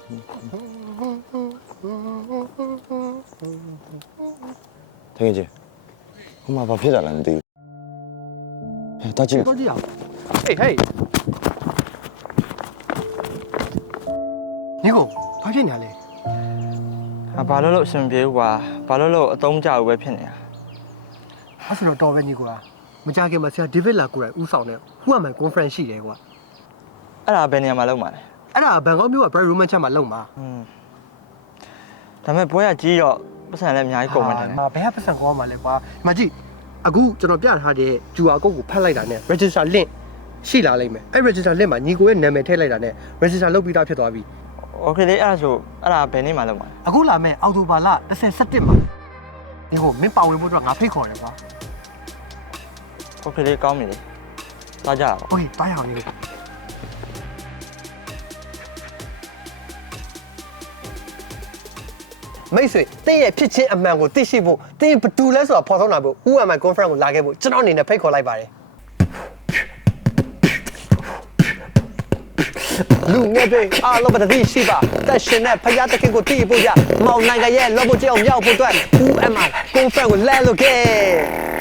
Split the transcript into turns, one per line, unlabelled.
တကယ်ကြီးဟိုမှာဘာဖြစ်တာလဲမသိဘူးဟဲ့တော့ကြည့်
တော့ကြည့်အောင်ဟေးညီကိုဘာဖြစ်နေရလဲ
ဘာလို့အဆင်ပြေဘူးကွာဘာလို့အတုံးကြဘူးပဲဖြစ်နေတာ
အဲ့ဆိုတော့တော်ပဲညီကိုမကြခင်မှာဆရာဒေးဗစ်လာကိုယ်တိုင်ဦးဆောင်တဲ့ဟူအမန်ကွန်ဖရင့်ရှိတယ်ကွာ
အဲ့ဒါဘယ်နေရာမှာလုပ်မှာလဲ
အဲ့ဒါဘန်ကောက်မြို့က Bright Roman ချက်မှာလုပ်မှာ
ဒါပေမဲ့ပွဲကကြီးတော့ပတ်စံလည်းအများကြီးကုန်မှတယ်
ဘယ်ကပတ်စံကောင်းမှာလဲကွာမကြည့်အခုကျွန်တော်ပြထားတဲ့ QR code ကိုဖတ်လိုက်တာနဲ့ register link ရှိလာလိမ့်မယ်အဲ့ register link မှာညီကိုရဲ့နာမည်ထည့်လိုက်တာနဲ့ register လုပ်ပြီးသားဖြစ်သွားပြီ
โอเคလေအဲ့ဒါဘယ်နေ့မှာလုပ်မှာ
အခုလာမယ့်အောက်တိုဘာလ17မှာညီကိုမင်းပါဝင်ဖို့အတွက်ငါဖိတ်ခေါ်တယ်ကွာ
โอเคလေကောင်းပြီလေသွားကြပါ
โอเคတားရအောင်ညီကိုမိတ်ဆွေတင်းရဲ့ဖြစ်ချင်းအမှန်ကိုသိရှိဖို့တင်းဘယ်သူလဲဆိုတာဖော်ထုတ်နိုင်ဖို့ Who am I conference ကိုလာခဲ့ဖို့ကျွန်တော်အနေနဲ့ဖိတ်ခေါ်လိုက်ပါတယ်လူငယ်တွေအားလုံးပဲသိရှိပါတက်ရှင်နဲ့ဖယားတခင်ကိုတည်ဖို့ရမောင်နိုင်ငံရဲ့လောဘကြောင်မြောက်ဖို့အတွက် Who am I conference ကိုလဲလို့ခဲ့